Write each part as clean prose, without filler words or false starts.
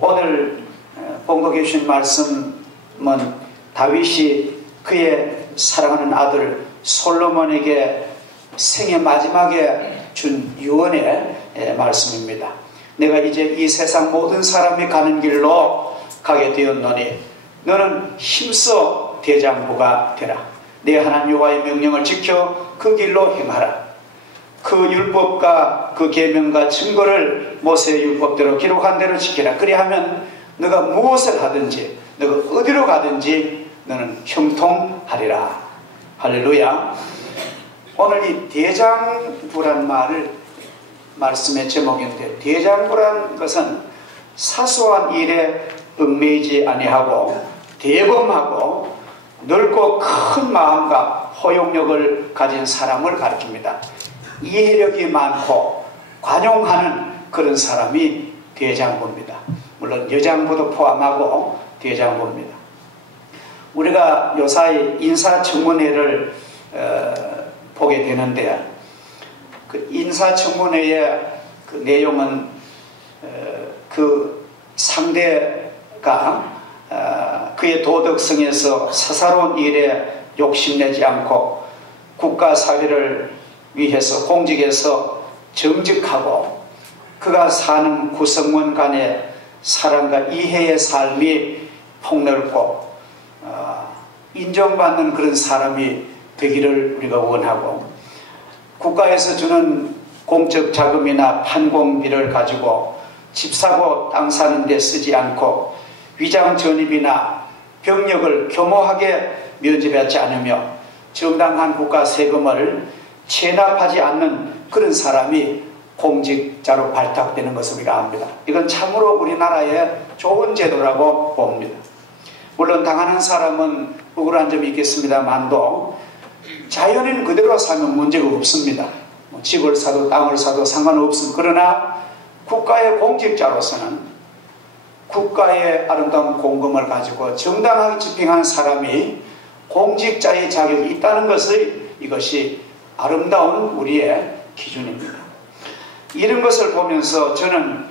오늘 봉독해 주신 말씀은 다윗이 그의 사랑하는 아들 솔로몬에게 생애 마지막에 준 유언의 말씀입니다. 내가 이제 이 세상 모든 사람이 가는 길로 가게 되었노니 너는 힘써 대장부가 되라. 내 하나님 여호와의 명령을 지켜 그 길로 행하라. 그 율법과 그 계명과 증거를 모세의 율법대로 기록한 대로 지키라. 그리하면 너가 무엇을 하든지 너가 어디로 가든지 너는 형통하리라. 할렐루야. 오늘 이 대장부란 말씀의 제목인데, 대장부란 것은 사소한 일에 얽매이지 아니하고 대범하고 넓고 큰 마음과 포용력을 가진 사람을 가리킵니다. 이해력이 많고 관용하는 그런 사람이 대장부입니다. 물론 여장부도 포함하고 대장부입니다. 우리가 요사이 인사청문회를 보게 되는데, 그 인사청문회의 그 내용은 그 상대가 그의 도덕성에서 사사로운 일에 욕심내지 않고 국가 사회를 위해서 공직에서 정직하고 그가 사는 구성원 간의 사랑과 이해의 삶이 폭넓고 인정받는 그런 사람이 되기를 우리가 원하고, 국가에서 주는 공적 자금이나 판공비를 가지고 집 사고 땅 사는 데 쓰지 않고 위장 전입이나 병력을 교모하게 면제받지 않으며 정당한 국가 세금을 체납하지 않는 그런 사람이 공직자로 발탁되는 것을 우리가 압니다. 이건 참으로 우리나라의 좋은 제도라고 봅니다. 물론 당하는 사람은 억울한 점이 있겠습니다만도 자연인 그대로 살면 문제가 없습니다. 집을 사도 땅을 사도 상관없습니다. 그러나 국가의 공직자로서는 국가의 아름다운 공금을 가지고 정당하게 집행한 사람이 공직자의 자격이 있다는 것을, 이것이 아름다운 우리의 기준입니다. 이런 것을 보면서 저는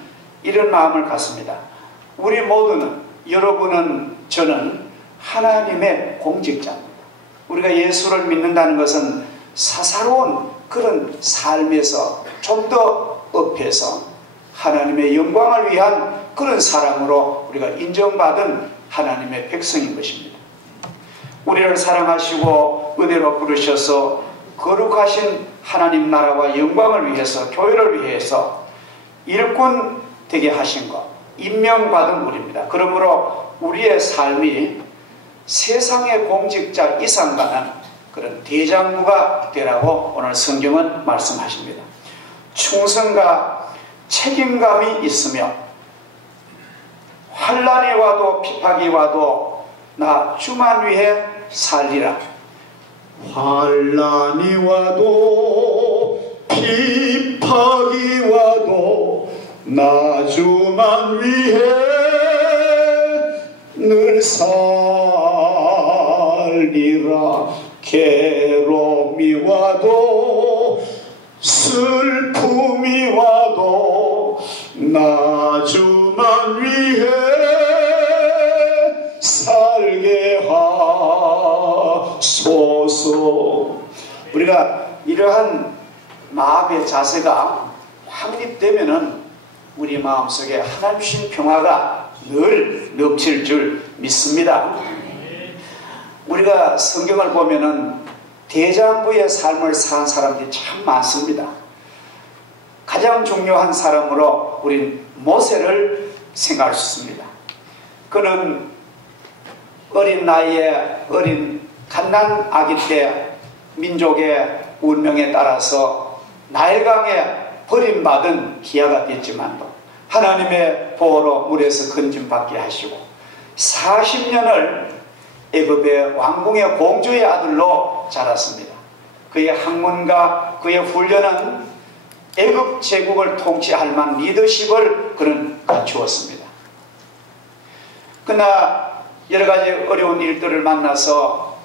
이런 마음을 갖습니다. 우리 모두는, 여러분은, 저는 하나님의 공직자입니다. 우리가 예수를 믿는다는 것은 사사로운 그런 삶에서 좀 더 업해서 하나님의 영광을 위한 그런 사람으로 우리가 인정받은 하나님의 백성인 것입니다. 우리를 사랑하시고 은혜로 부르셔서 거룩하신 하나님 나라와 영광을 위해서, 교회를 위해서 일꾼 되게 하신 것, 임명받은 우리입니다. 그러므로 우리의 삶이 세상의 공직자 이상 가는 그런 대장부가 되라고 오늘 성경은 말씀하십니다. 충성과 책임감이 있으며 환난이 와도 비박이 와도 나 주만 위해 살리라. 환난이 와도 비박이 와도 나 주만 위해 늘 살리라. 괴로움이 와도 슬픔이 와도 나 주만 위해 살게 하소서. 우리가 이러한 마음의 자세가 확립되면은 우리 마음속에 하나님 주신 평화가 늘 넘칠 줄 믿습니다. 우리가 성경을 보면은 대장부의 삶을 산 사람들이 참 많습니다. 가장 중요한 사람으로 우린 모세를 생각할 수 있습니다. 그는 어린 나이에 갓난 아기 때 민족의 운명에 따라서 나일강에 버림받은 기아가 됐지만도 하나님의 보호로 물에서 건짐받게 하시고 40년을 애굽의 왕궁의 공주의 아들로 자랐습니다. 그의 학문과 그의 훈련은 애굽 제국을 통치할 만한 리더십을 그는 갖추었습니다. 그러나 여러 가지 어려운 일들을 만나서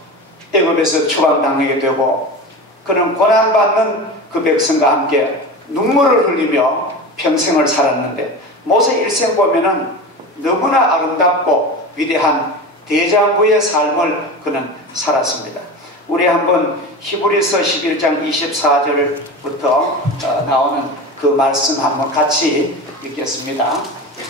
애굽에서 추방당하게 되고, 그는 고난받는 그 백성과 함께 눈물을 흘리며 평생을 살았는데, 모세 일생 보면은 너무나 아름답고 위대한 대장부의 삶을 그는 살았습니다. 우리 한번 히브리서 11장 24절부터 나오는 그 말씀 한번 같이 읽겠습니다.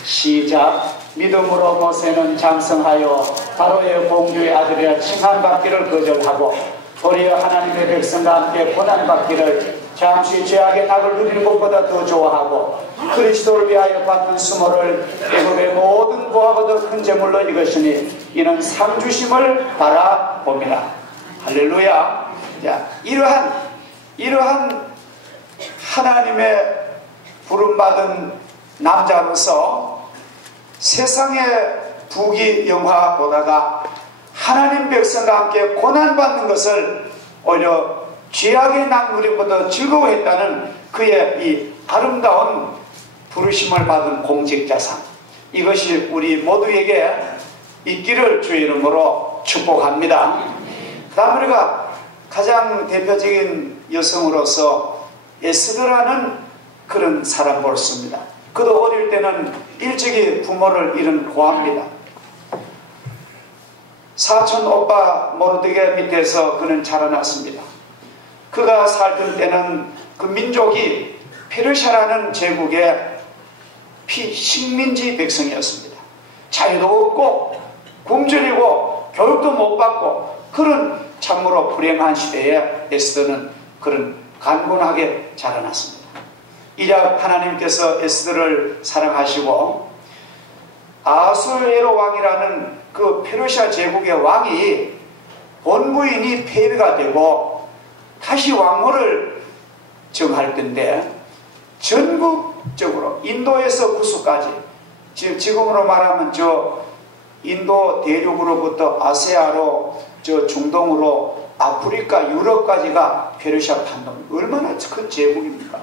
시작. 믿음으로 모세는 장성하여 바로의 공주의 아들이라 칭함받기를 거절하고 도리어 하나님의 백성과 함께 고난받기를 잠시 죄악의 낙을 누리는 것보다 더 좋아하고 그리스도를 위하여 받는 수모를 애굽의 모든 보화보다 큰 제물로 이것이니 이는 상주심을 바라봅니다. 할렐루야. 자, 이러한 하나님의 부름받은 남자로서 세상의 부귀 영화보다가 하나님 백성과 함께 고난받는 것을 오히려 죄악의 낙누림보다 즐거워했다는 그의 이 아름다운 부르심을 받은 공직자상, 이것이 우리 모두에게 있기를 주의 이름으로 축복합니다. 그 다음 우리가 가장 대표적인 여성으로서 에스더라는 그런 사람 볼 수 있습니다. 그도 어릴 때는 일찍이 부모를 잃은 고아입니다. 사촌 오빠 모르드게 밑에서 그는 자라났습니다. 그가 살던 때는 그 민족이 페르시아라는 제국의 식민지 백성이었습니다. 자유도 없고 굶주리고 교육도 못 받고 그런 참으로 불행한 시대에 에스더는 그런 간곤하게 자라났습니다. 이라 하나님께서 에스더를 사랑하시고 아수에로 왕이라는 그 페르시아 제국의 왕이 본부인이 폐위가 되고 다시 왕후를 정할 텐데 전국적으로 인도에서 구수까지, 지금으로 말하면 저 인도 대륙으로부터 아시아로 저 중동으로 아프리카 유럽까지가 페르시아 판동, 얼마나 큰 제국입니까?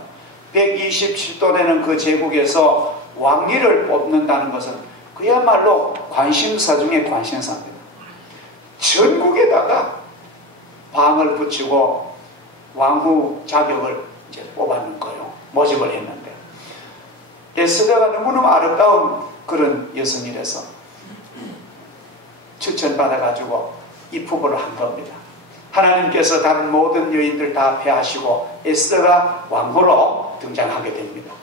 127도 되는 그 제국에서 왕위를 뽑는다는 것은 그야말로 관심사 중에 관심사입니다. 전국에다가 방을 붙이고 왕후 자격을 이제 뽑아놓은 거예요. 모집을 했는데 에스더가 너무너무 아름다운 그런 여성이라서 추천받아가지고 입후보를 한 겁니다. 하나님께서 다른 모든 여인들 다 패하시고 에스더가 왕후로 등장하게 됩니다.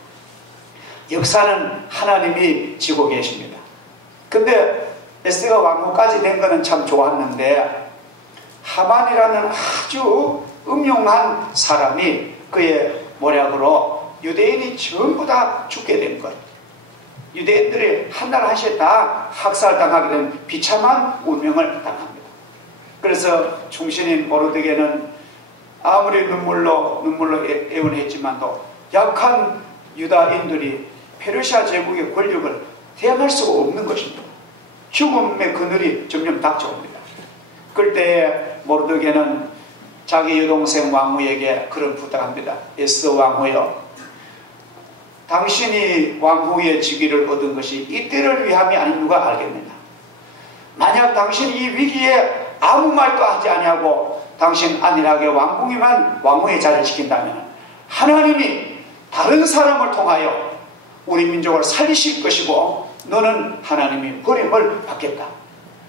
역사는 하나님이 지고 계십니다. 근데 에스더가 왕후까지 된 거는 참 좋았는데 하만이라는 아주 음흉한 사람이 그의 모략으로 유대인이 전부 다 죽게 된 거예요. 유대인들이 한날 한시에 다 학살당하게 된 비참한 운명을 당합니다. 그래서 충신인 모르드게는 아무리 눈물로 애원했지만도 약한 유다인들이 페르시아 제국의 권력을 대항할 수가 없는 것입니다. 죽음의 그늘이 점점 닥쳐옵니다. 그때 모르드게는 자기 여동생 왕후에게 그런 부탁합니다. 에스더 왕후여, 당신이 왕후의 직위를 얻은 것이 이때를 위함이 아닌 누가 알겠느냐. 만약 당신이 이 위기에 아무 말도 하지 아니하고 당신 안일하게 왕궁이만 왕후의 자리를 지킨다면 하나님이 다른 사람을 통하여 우리 민족을 살리실 것이고 너는 하나님이 버림을 받겠다.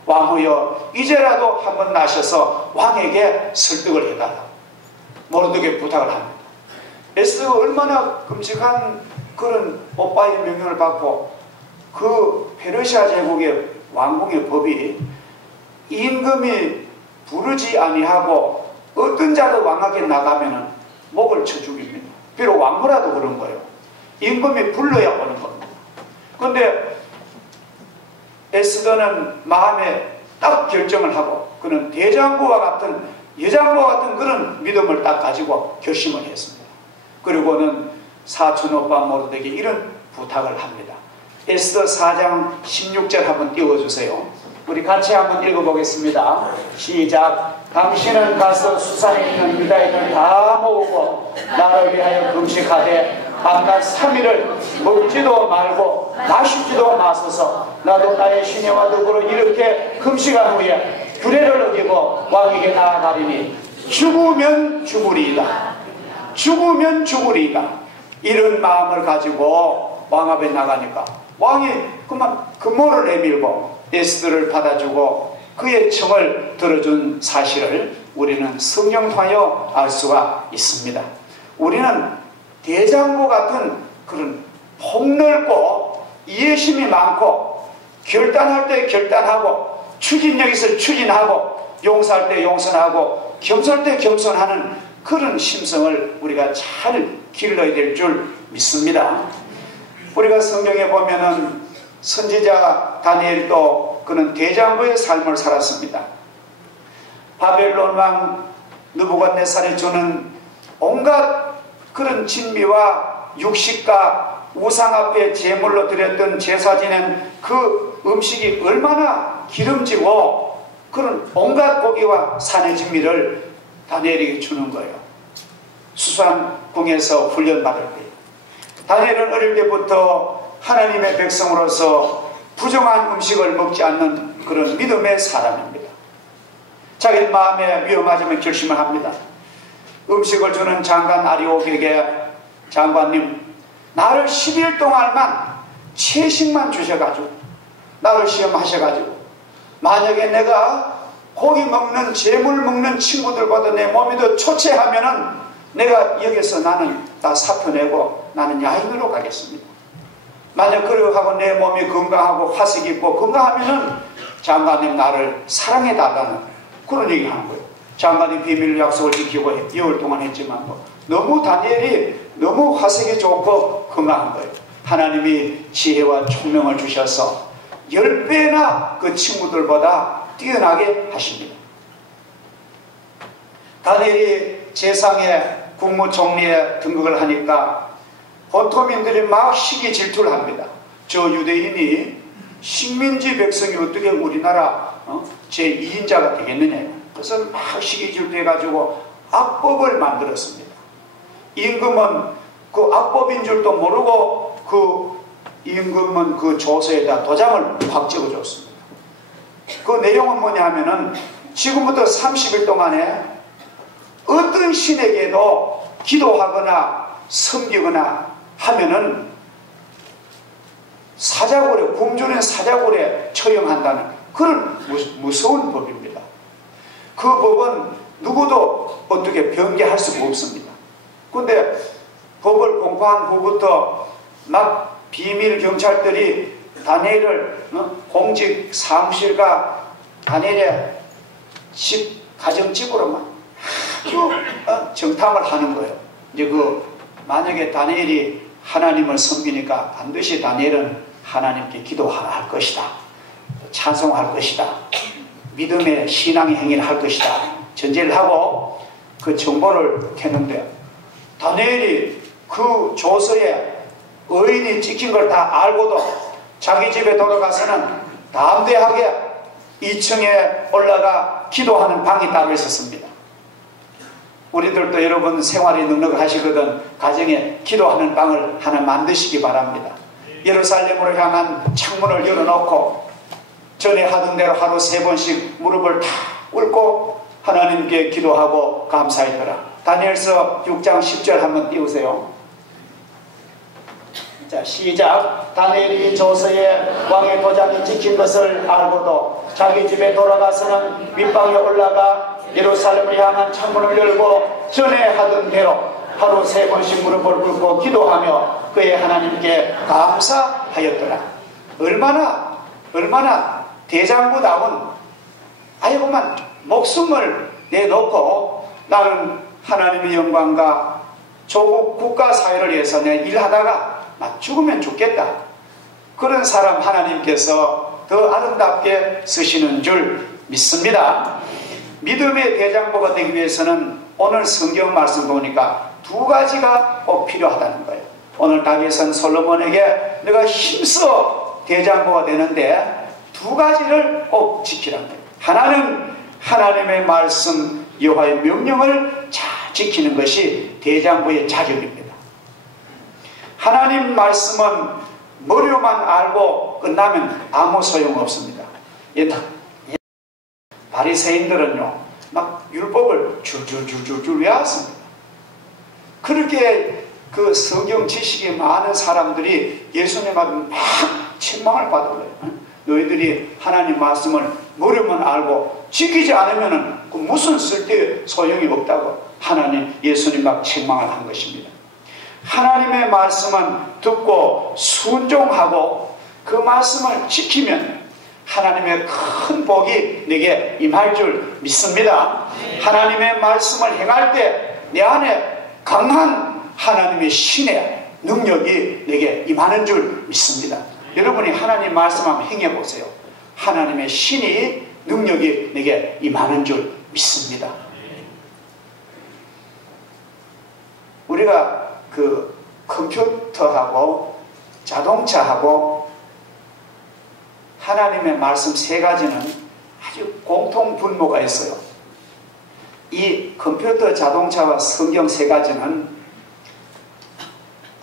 왕후여, 이제라도 한번 나셔서 왕에게 설득을 해달라. 모르드게 부탁을 합니다. 에스더가 얼마나 끔찍한 그런 오빠의 명령을 받고 그 페르시아 제국의 왕궁의 법이 임금이 부르지 아니하고 어떤 자도 왕에게 나가면 목을 쳐 죽입니다. 비록 왕후라도 그런 거예요. 임금이 불러야 오는 겁니다. 그런데 에스더는 마음에 딱 결정을 하고 그는 대장부와 같은 여장부와 같은 그런 믿음을 딱 가지고 결심을 했습니다. 그리고는 사촌 오빠 모르드게 이런 부탁을 합니다. 에스더 4장 16절 한번 띄워주세요. 우리 같이 한번 읽어보겠습니다. 시작. 당신은 가서 수산에 있는 유다인을 다 모으고 나를 위하여 금식하되 밤낮 3일을 먹지도 말고 마시지도 마소서. 나도 나의 시내와 더불어 이렇게 금식한 후에 규례를 어기고 왕에게 나아가리니 죽으면 죽으리이다. 죽으면 죽으리이다. 이런 마음을 가지고 왕 앞에 나가니까 왕이 그만 금모를 내밀고 에스더를 받아주고 그의 청을 들어준 사실을 우리는 성경 통하여 알 수가 있습니다. 우리는 대장부 같은 그런 폭넓고 이해심이 많고 결단할 때 결단하고 추진력 있을 추진하고 용서할 때 용서하고 겸손할 때 겸손하는 그런 심성을 우리가 잘 길러야 될 줄 믿습니다. 우리가 성경에 보면은 선지자 다니엘도 그는 대장부의 삶을 살았습니다. 바벨론 왕 느부갓네살이 주는 온갖 그런 진미와 육식과 우상 앞에 제물로 드렸던 제사 지낸 그 음식이 얼마나 기름지고 그런 온갖 고기와 산의 진미를 다니엘에게 주는 거예요. 수산궁에서 훈련받을 때 다니엘은 어릴 때부터 하나님의 백성으로서 부정한 음식을 먹지 않는 그런 믿음의 사람입니다. 자기 마음에 위험하지만 결심을 합니다. 음식을 주는 장관 아리옥에게 장관님 나를 10일 동안만 채식만 주셔가지고 나를 시험하셔가지고 만약에 내가 고기 먹는 재물 먹는 친구들보다 내 몸이 더 초췌하면은 내가 여기서 나는 다 사표내고 나는 야인으로 가겠습니다. 만약 그러하고 내 몸이 건강하고 화색 있고 건강하면은 장관님 나를 사랑해달라는 그런 얘기 하는 거예요. 장관님 비밀 약속을 지키고 2월 동안 했지만 너무 다니엘이 너무 화색이 좋고 건강한 거예요. 하나님이 지혜와 총명을 주셔서 10배나 그 친구들보다 뛰어나게 하십니다. 다니엘이 재상에 국무총리에 등극을 하니까 본토민들이 막 시기 질투를 합니다. 저 유대인이 식민지 백성이 어떻게 우리나라 제2인자가 되겠느냐. 그래서 막 시기 질투해가지고 악법을 만들었습니다. 임금은 그 악법인 줄도 모르고 그 임금은 그 조서에다 도장을 확 찍어줬습니다. 그 내용은 뭐냐 하면은 지금부터 30일 동안에 어떤 신에게도 기도하거나 섬기거나 하면은 사자굴에 굶주린 사자굴에 처형한다는 그런 무서운 법입니다. 그 법은 누구도 어떻게 변개할 수가 없습니다. 그런데 법을 공포한 후부터 막 비밀 경찰들이 다니엘을 공직 사무실과 다니엘의 집 가정집으로만 아주 정탐을 하는 거예요. 이제 만약에 다니엘이 하나님을 섬기니까 반드시 다니엘은 하나님께 기도할 것이다. 찬송할 것이다. 믿음의 신앙의 행위를 할 것이다. 전제를 하고 그 정보를 캐는데 다니엘이 그 조서에 의인이 찍힌 걸 다 알고도 자기 집에 돌아가서는 담대하게 2층에 올라가 기도하는 방이 따로 있었습니다. 우리들도 여러분 생활이 넉넉하시거든 가정에 기도하는 방을 하나 만드시기 바랍니다. 예루살렘으로 향한 창문을 열어놓고 전에 하던 대로 하루 3번씩 무릎을 다 꿇고 하나님께 기도하고 감사했더라. 다니엘서 6장 10절 한번 띄우세요. 자, 시작. 다니엘이 조서에 왕의 도장이 찍힌 것을 알고도 자기 집에 돌아가서는 윗방에 올라가 예루살렘을 향한 창문을 열고 전에 하던 대로 하루 3번씩 무릎을 꿇고 기도하며 그의 하나님께 감사하였더라. 얼마나 대장부다운 아이고만 목숨을 내놓고 나는 하나님의 영광과 조국 국가 사회를 위해서 내 일하다가 나 죽으면 죽겠다. 그런 사람 하나님께서 더 아름답게 쓰시는 줄 믿습니다. 믿음의 대장부가 되기 위해서는 오늘 성경 말씀 보니까 2가지가 꼭 필요하다는 거예요. 오늘 다윗은 솔로몬에게 내가 힘써 대장부가 되는데 2가지를 꼭 지키라는 거예요. 하나는 하나님의 말씀 여호와의 명령을 잘 지키는 것이 대장부의 자격입니다. 하나님 말씀은 머리로만 알고 끝나면 아무 소용없습니다. 바리새인들은요 막 율법을 줄줄줄줄 외웠습니다. 그렇게 그 성경 지식이 많은 사람들이 예수님 앞에 막 책망을 받은 거예요. 너희들이 하나님 말씀을 모르면 알고 지키지 않으면 그 무슨 쓸데 소용이 없다고 하나님 예수님 막 책망을 한 것입니다. 하나님의 말씀은 듣고 순종하고 그 말씀을 지키면 하나님의 큰 복이 내게 임할 줄 믿습니다. 하나님의 말씀을 행할 때 내 안에 강한 하나님의 신의 능력이 내게 임하는 줄 믿습니다. 여러분이 하나님 말씀 한번 행해 보세요. 하나님의 신이 능력이 내게 임하는 줄 믿습니다. 우리가 그 컴퓨터하고 자동차하고 하나님의 말씀 세 가지는 아주 공통 분모가 있어요. 이 컴퓨터, 자동차와 성경 세 가지는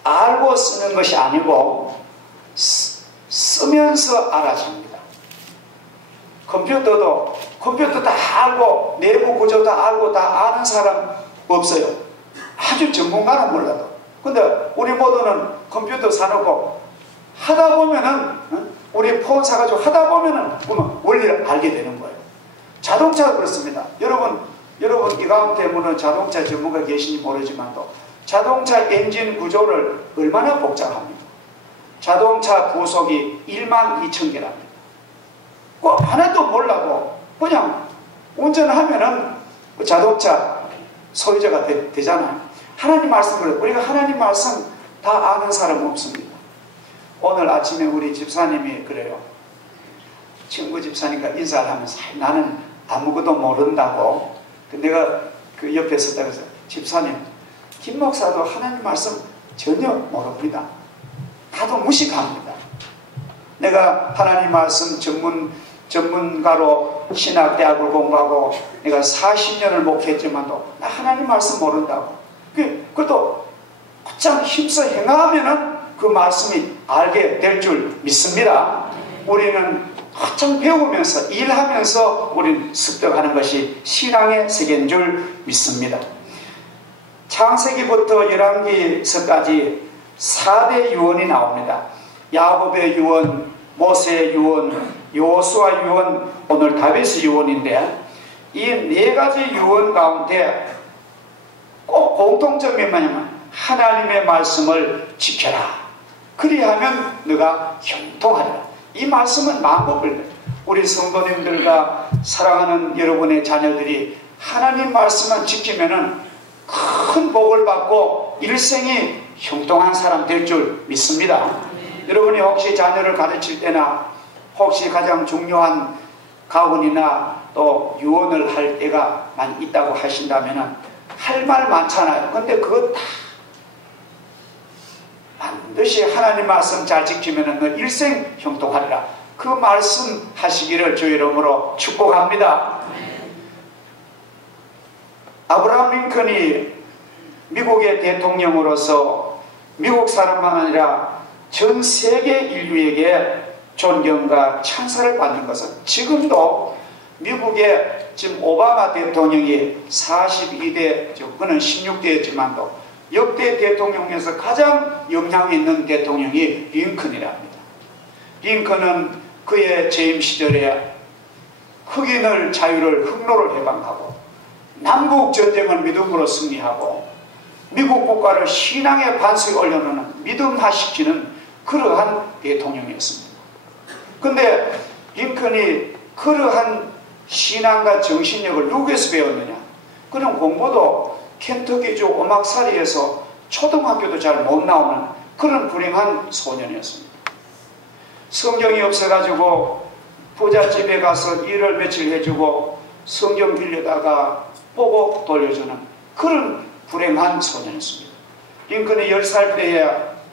알고 쓰는 것이 아니고 쓰면서 알아집니다. 컴퓨터 다 알고 내부 구조 다 알고 다 아는 사람 없어요. 아주 전문가는 몰라도. 근데 우리 모두는 컴퓨터 사놓고 하다 보면은 우리 폰 사가지고 하다 보면은 원리를 알게 되는 거예요. 자동차도 그렇습니다. 여러분 이 가운데 물론 자동차 전문가 계신지 모르지만도 자동차 엔진 구조를 얼마나 복잡합니까? 자동차 부속이 12,000개랍니다. 꼭 하나도 몰라도 그냥 운전하면은 자동차 소유자가 되잖아요. 하나님 말씀을 우리가 하나님 말씀 다 아는 사람 없습니다. 오늘 아침에 우리 집사님이 그래요. 친구 집사니까 인사를 하면서 나는 아무것도 모른다고. 내가 그 옆에 있었다 그래서 집사님, 김 목사도 하나님 말씀 전혀 모릅니다. 다도 무식합니다. 내가 하나님 말씀 전문가로 신학대학을 공부하고 내가 40년을 목회했지만도 나 하나님 말씀 모른다고. 그것도 곧장 힘써 행하면은 그 말씀이 알게 될 줄 믿습니다. 우리는 곧장 배우면서 일하면서 우리는 습득하는 것이 신앙의 세계인 줄 믿습니다. 창세기부터 열왕기서까지 4대 유언이 나옵니다. 야곱의 유언, 모세의 유언, 여호수아 유언, 오늘 다윗의 유언인데 이 네 가지 유언 가운데 꼭 공통점이 뭐냐면 하나님의 말씀을 지켜라. 그리하면 너가 형통하리라. 이 말씀은 만국을 우리 성도님들과 사랑하는 여러분의 자녀들이 하나님 말씀만 지키면은 큰 복을 받고 일생이 형통한 사람 될 줄 믿습니다. 여러분이 혹시 자녀를 가르칠 때나 혹시 가장 중요한 가훈이나 또 유언을 할 때가 많이 있다고 하신다면은 할 말 많잖아요. 근데 그거 다 반드시 하나님 말씀 잘 지키면은 너 일생 형통하리라. 그 말씀 하시기를 주의 이름으로 축복합니다. 아브라함 링컨이 미국의 대통령으로서 미국 사람만 아니라 전 세계 인류에게 존경과 찬사를 받는 것은 지금도 미국의 지금 오바마 대통령이 42대, 그는 16대였지만도 역대 대통령 중에서 가장 영향 있는 대통령이 링컨이랍니다. 링컨은 그의 재임 시절에 흑인을 자유를 흑로를 해방하고 남북 전쟁을 믿음으로 승리하고 미국 국가를 신앙의 반석에 올려놓는 믿음화시키는 그러한 대통령이었습니다. 근데 링컨이 그러한 신앙과 정신력을 누구에서 배웠느냐? 그는 공부도 켄터키주 오막살이에서 초등학교도 잘 못 나오는 그런 불행한 소년이었습니다. 성경이 없어가지고 부잣집에 가서 일을 며칠 해주고 성경 빌려다가 보고 돌려주는 그런 불행한 소년이었습니다. 링컨이 10살 때에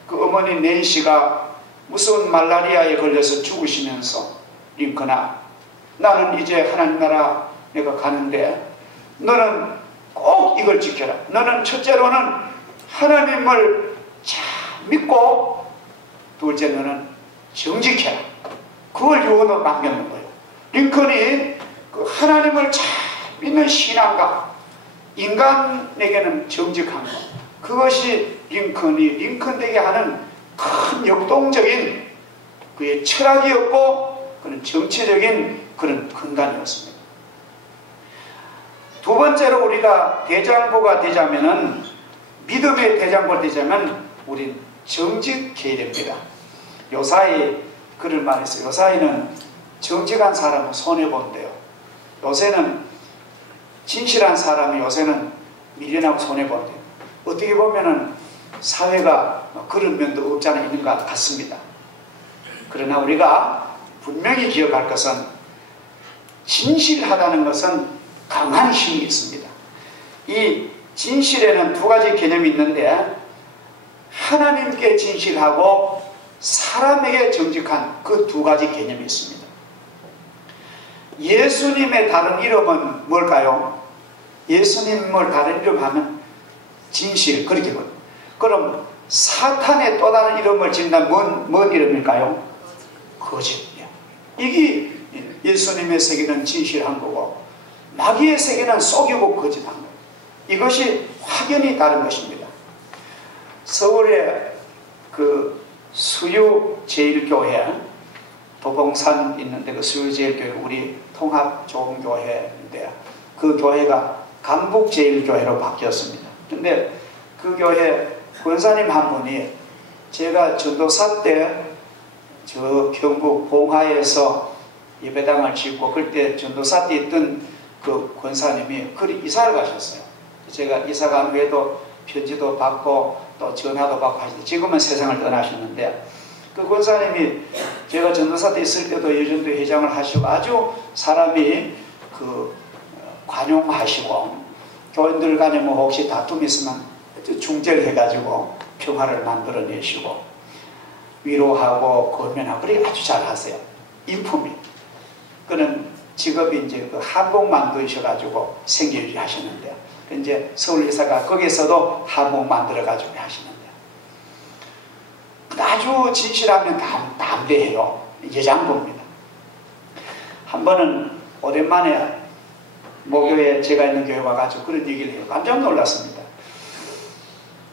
그 어머니 낸시가 무서운 말라리아에 걸려서 죽으시면서 링컨아, 나는 이제 하나님 나라 내가 가는데 너는 꼭 이걸 지켜라. 너는 첫째로는 하나님을 잘 믿고 둘째 너는 정직해라. 그걸 유언으로 남겨놓은 거예요. 링컨이 그 하나님을 잘 믿는 신앙과 인간에게는 정직한 것, 그것이 링컨이 링컨 되게 하는 큰 역동적인 그의 철학이었고 그는 정치적인 그런 근간이었습니다. 두 번째로 우리가 대장부가 되자면은, 믿음의 대장부가 되자면 우린 정직해야 됩니다. 요사이 그를 말했어요. 요사이는 정직한 사람은 손해본대요. 요새는 진실한 사람이 요새는 미련하고 손해본대요. 어떻게 보면은 사회가 그런 면도 없지 않아 있는 것 같습니다. 그러나 우리가 분명히 기억할 것은, 진실하다는 것은 강한 힘이 있습니다. 이 진실에는 두 가지 개념이 있는데, 하나님께 진실하고 사람에게 정직한 그 두 가지 개념이 있습니다. 예수님의 다른 이름은 뭘까요? 예수님을 다른 이름 하면 진실, 그렇게 거든요. 그럼 사탄의 또 다른 이름을 짓는다면 뭔 이름일까요? 거짓이에요. 이게 예수님의 세계는 진실한 거고, 마귀의 세계는 속이고 거짓한 거예요. 이것이 확연히 다른 것입니다. 서울에 그 수유제일교회, 도봉산 있는데 그 수유제일교회 우리 통합조음교회인데, 그 교회가 강북제일교회로 바뀌었습니다. 근데 그 교회 권사님 한 분이, 제가 전도사 때 저 경북 봉화에서 예배당을 짓고 그때 전도사 때 있던 그 권사님이 그리 이사를 가셨어요. 제가 이사 간 후에도 편지도 받고 또 전화도 받고 하시는데, 지금은 세상을 떠나셨는데, 그 권사님이 제가 전도사 때 있을 때도 여전도 회장을 하시고 아주 사람이 그 관용하시고, 교인들 간에 뭐 혹시 다툼이 있으면 중재를 해가지고 평화를 만들어내시고 위로하고 권면하고 그렇게 아주 잘 하세요. 인품이. 그는 직업이 이제 그 한복 만드셔가지고 생계유지 하시는데, 이제 서울 이사가 거기서도 한복 만들어가지고 하시는데, 아주 진실하면 담대해요. 예장부입니다. 한 번은 오랜만에 모교에 제가 있는 교회 와가지고 그런 얘기를 해요. 깜짝 놀랐습니다.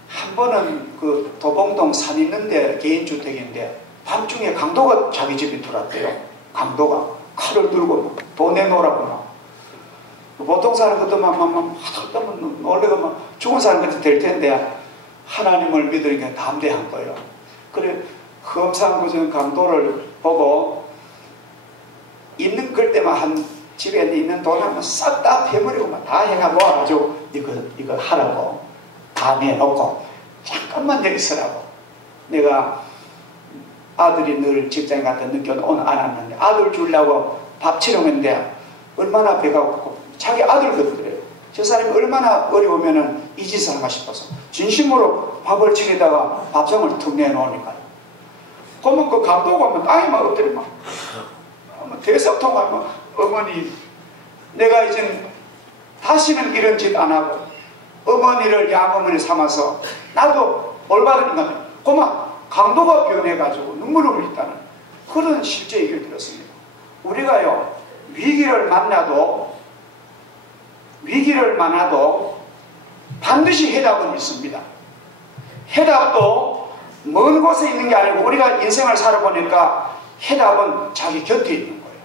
한 번은 그 도봉동 산 있는데 개인주택인데 밤중에 강도가 자기 집에 들어왔대요. 강도가 칼을 들고 돈 내놓으라고 막. 보통 사람 같으면 막 놀래가 막 죽은 사람 같이 될 텐데, 하나님을 믿으니까 담대한 거예요. 그래 험상 그 강도를 보고 있는 글때만 한 집에 있는 돈 하면 싹 다 패버리고 막 다 해가 모아가지고 이거 하라고 다 내놓고 잠깐만 여기 있으라고. 내가 아들이 늘 직장에 갔다 늦게 오늘 안 왔는데 아들 주려고 밥 치려는데 얼마나 배가 고프고, 자기 아들 그러더래요. 저 사람이 얼마나 어려우면은 이 짓을 하나 싶어서 진심으로 밥을 치려다가 밥상을 툭 내놓으니까요. 그러면 그 감독 오면 땅에 막 엎드려 막 대석통하면, 어머니 내가 이제 다시는 이런 짓 안 하고 어머니를 양어머니 삼아서 나도 올바른 인간, 그만 강도가 변해가지고 눈물을 흘렸다는 그런 실제 얘기를 들었습니다. 우리가요, 위기를 만나도 반드시 해답은 있습니다. 해답도 먼 곳에 있는 게 아니고, 우리가 인생을 살아보니까 해답은 자기 곁에 있는 거예요.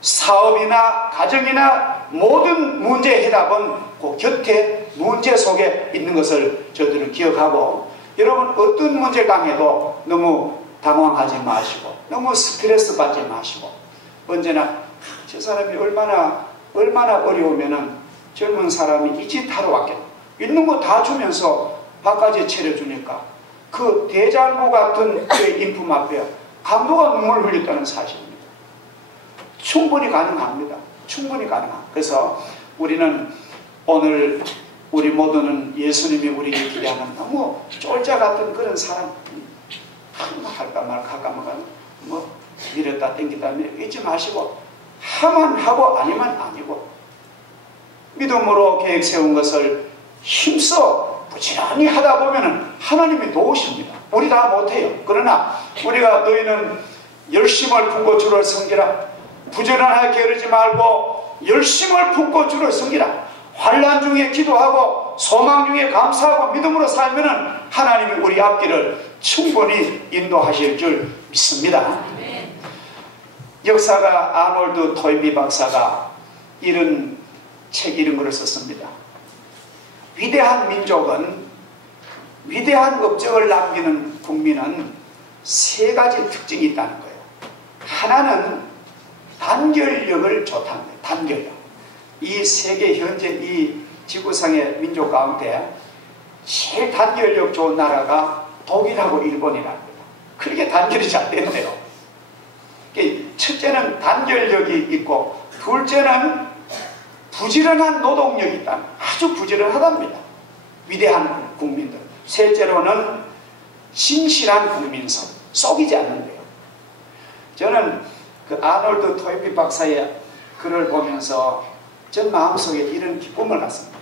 사업이나 가정이나 모든 문제의 해답은 그 곁에 문제 속에 있는 것을 저희들은 기억하고, 여러분 어떤 문제를 당해도 너무 당황하지 마시고 너무 스트레스 받지 마시고, 언제나 저 사람이 얼마나 어려우면은 젊은 사람이 이 짓 하러 왔겠나, 있는 거 다 주면서 밥까지 차려주니까 그 대장부 같은 그 인품 앞에 감도가 눈물을 흘렸다는 사실입니다. 충분히 가능합니다. 충분히 가능합니다. 그래서 우리는 오늘 우리 모두는 예수님이 우리에게 기대하는 너무 쫄자 같은 그런 사람, 할까 말까 할까 말까 뭐 이랬다 땡기다 잊지 마시고, 하면 하고 아니면 아니고, 믿음으로 계획 세운 것을 힘써 부지런히 하다 보면은 하나님이 도우십니다. 우리 다 못해요. 그러나 우리가 너희는 열심을 품고 주를 섬기라, 부지런하게 게으르지 말고 열심을 품고 주를 섬기라, 환난 중에 기도하고 소망 중에 감사하고 믿음으로 살면은 하나님이 우리 앞길을 충분히 인도하실 줄 믿습니다. 역사가 아놀드 토인비 박사가 이런 글을 썼습니다. 위대한 민족은, 위대한 업적을 남기는 국민은 세 가지 특징이 있다는 거예요. 하나는 단결력을 좋다는 거예요. 단결력. 이 세계 현재 이 지구상의 민족 가운데 제일 단결력 좋은 나라가 독일하고 일본이랍니다. 그렇게 단결이 잘 되는데요. 첫째는 단결력이 있고, 둘째는 부지런한 노동력이 있다. 아주 부지런하답니다. 위대한 국민들. 셋째로는 신실한 국민성. 속이지 않는데요. 저는 그 아놀드 토인비 박사의 글을 보면서 전 마음속에 이런 기쁨을 갖습니다.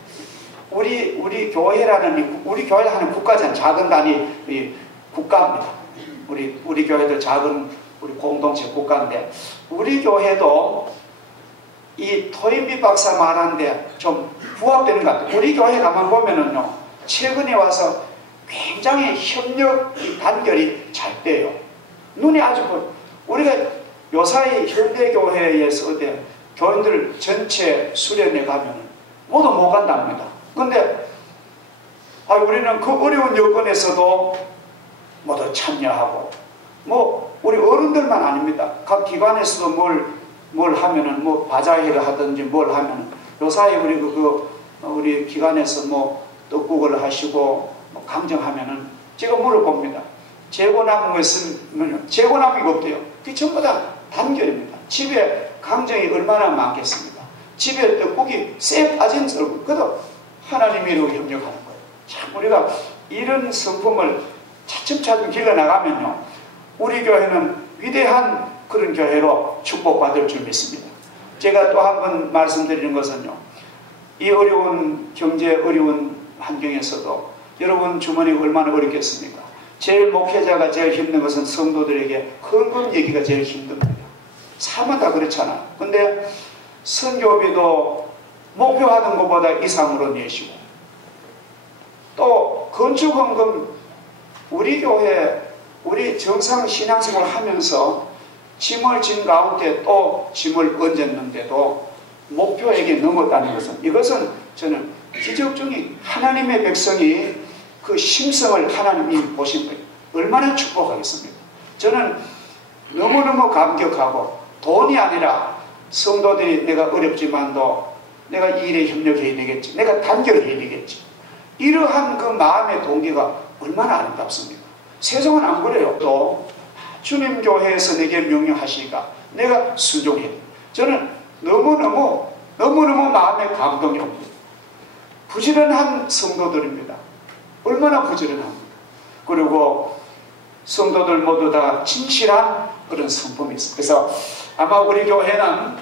우리 교회라는, 우리 교회를 하는 국가잖아요. 작은 단위 국가입니다. 우리 교회도 작은 우리 공동체 국가인데, 우리 교회도 이 토인비 박사 말한데 좀 부합되는 것 같아요. 우리 교회 가만 보면은요, 최근에 와서 굉장히 협력 단결이 잘 돼요. 눈이 아주 우리가 요사이 현대교회에서 어때 교인들 전체 수련회 가면 모두 못 간답니다. 근데 우리는 그 어려운 여건에서도 모두 참여하고, 뭐 우리 어른들만 아닙니다. 각 기관에서도 뭘 하면은 뭐 바자회를 하든지 뭘 하면은 요사이 우리 기관에서 뭐 떡국을 하시고 뭐 강정하면은 제가 물어봅니다. 재고남은 있으면 재고남이 없대요. 그게 전부 다 단결입니다. 집에 강정이 얼마나 많겠습니까? 집에 떡국이 쎄 빠진 얼굴, 그래도 하나님이로 협력하는 거예요. 참 우리가 이런 성품을 차츰차츰 길러나가면요, 우리 교회는 위대한 그런 교회로 축복받을 줄 믿습니다. 제가 또 한 번 말씀드리는 것은요, 이 어려운 경제 어려운 환경에서도 여러분 주머니가 얼마나 어렵겠습니까? 제일 목회자가 제일 힘든 것은 성도들에게 헌금 얘기가 제일 힘듭니다. 사람은 다 그렇잖아. 근데 선교비도 목표하던 것보다 이상으로 내시고, 또 건축헌금, 우리 교회 우리 정상 신앙생활을 하면서 짐을 진 가운데 또 짐을 얹었는데도 목표에게 넘었다는 것은, 이것은 저는 기적중에 하나님의 백성이 그 심성을 하나님이 보신 거예요. 얼마나 축복하겠습니까? 저는 너무너무 감격하고, 돈이 아니라 성도들이 내가 어렵지만도 내가 이 일에 협력해야 되겠지, 내가 단결해야 되겠지, 이러한 그 마음의 동기가 얼마나 아름답습니까? 세상은 안 그래요. 또 주님 교회에서 내게 명령하시니까 내가 순종해야 돼요. 저는 너무너무 마음에 감동이 옵니다. 부지런한 성도들입니다. 얼마나 부지런합니까? 그리고 성도들 모두 다 진실한 그런 성품이 있어요. 그래서 아마 우리 교회는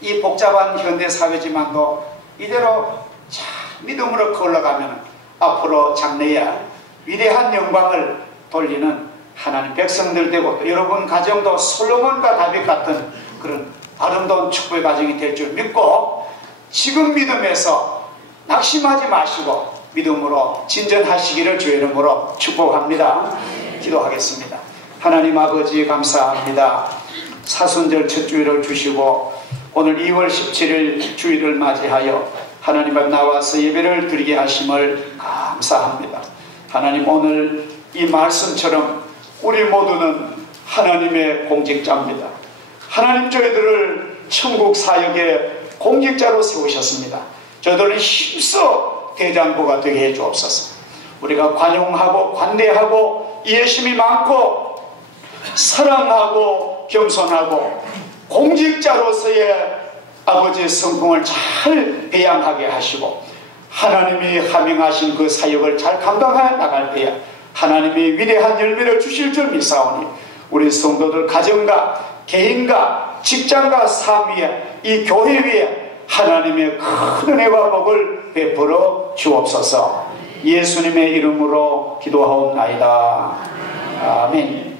이 복잡한 현대사회지만도 이대로 잘 믿음으로 걸어가면 앞으로 장래에 위대한 영광을 돌리는 하나님 백성들 되고, 또 여러분 가정도 솔로몬과 다윗 같은 그런 아름다운 축복의 가정이 될 줄 믿고, 지금 믿음에서 낙심하지 마시고 믿음으로 진전하시기를 주의 이름으로 축복합니다. 기도하겠습니다. 하나님 아버지 감사합니다. 사순절 첫 주일을 주시고 오늘 2월 17일 주일을 맞이하여 하나님 앞 나와서 예배를 드리게 하심을 감사합니다. 하나님, 오늘 이 말씀처럼 우리 모두는 하나님의 공직자입니다. 하나님 저희들을 천국 사역의 공직자로 세우셨습니다. 저희들은 힘써 대장부가 되게 해주옵소서. 우리가 관용하고 관대하고 이해심이 많고 사랑하고 겸손하고 공직자로서의 아버지의 성품을 잘 배양하게 하시고, 하나님이 하명하신 그 사역을 잘 감당해 나갈 때에 하나님이 위대한 열매를 주실 줄 믿사오니, 우리 성도들 가정과 개인과 직장과 삶 위에, 이 교회 위에 하나님의 큰 은혜와 복을 베풀어 주옵소서. 예수님의 이름으로 기도하옵나이다. 아멘.